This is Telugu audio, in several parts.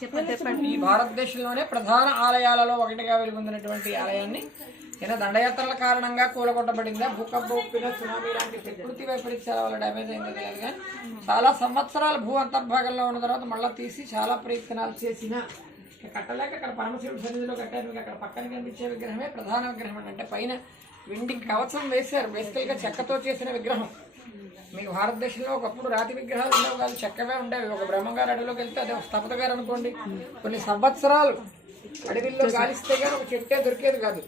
చెప్పండి. ఈ భారతదేశంలోనే ప్రధాన ఆలయాలలో ఒకటిగా వెలుగొందినటువంటి ఆలయాన్ని ఏదైనా దండయాత్రల కారణంగా కూలగొట్టబడిందా? భూకంపం సునామీ లాంటి ప్రకృతి వైపరీత్యాల వల్ల డ్యామేజ్ అయిందో తెలియదు కానీ చాలా సంవత్సరాలు భూ అంతర్భాగంలో ఉన్న తర్వాత మళ్ళీ తీసి చాలా ప్రయత్నాలు చేసిన కట్టలేక అక్కడ పరమశివుడు సన్నిధిలో కట్టారు. మీకు అక్కడ పక్కన కనిపించే విగ్రహమే ప్రధాన విగ్రహం అంటే పైన వెండి కవచం వేశారు. బేసికల్గా చెక్కతో చేసిన విగ్రహం. మీకు భారతదేశంలో ఒకప్పుడు రాతి విగ్రహాలు ఉండేవి కాదు చెక్కవే ఉండేవి. ఒక బ్రహ్మగారు అడవిలోకి వెళ్తే అదే స్థపత గారు అనుకోండి. కొన్ని సంవత్సరాలు అడవిలో గాలిస్తే కానీ ఒక చెట్టే దొరికేది కాదు.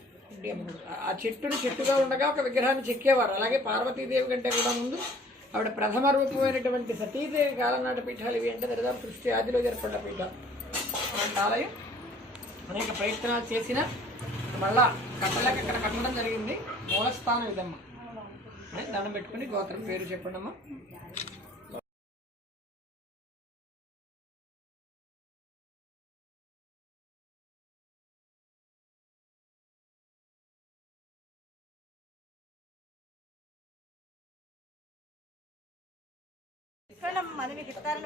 ఆ చెట్టుని చెట్టుగా ఉండగా ఒక విగ్రహాన్ని చెక్కేవారు. అలాగే పార్వతీదేవి కంటే కూడా ముందు ఆవిడ ప్రథమ రూపమైనటువంటి సతీదేవి కాలనాటి పీఠాలు ఇవి అంటే దరిదాపు సృష్టి ఆదిలో జరపడ్డ పీఠాలు అలాంటి ఆలయం అనేక ప్రయత్నాలు చేసిన మళ్ళా కట్టలేక ఇక్కడ కట్టడం జరిగింది. మూలస్థానం ఇదమ్మా. దండం పెట్టుకుని గోత్రం పేరు చెప్పండి అమ్మా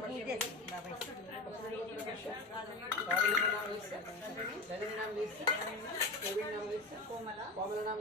పూజ చేసి. బాబాయ్ కోమల. నామ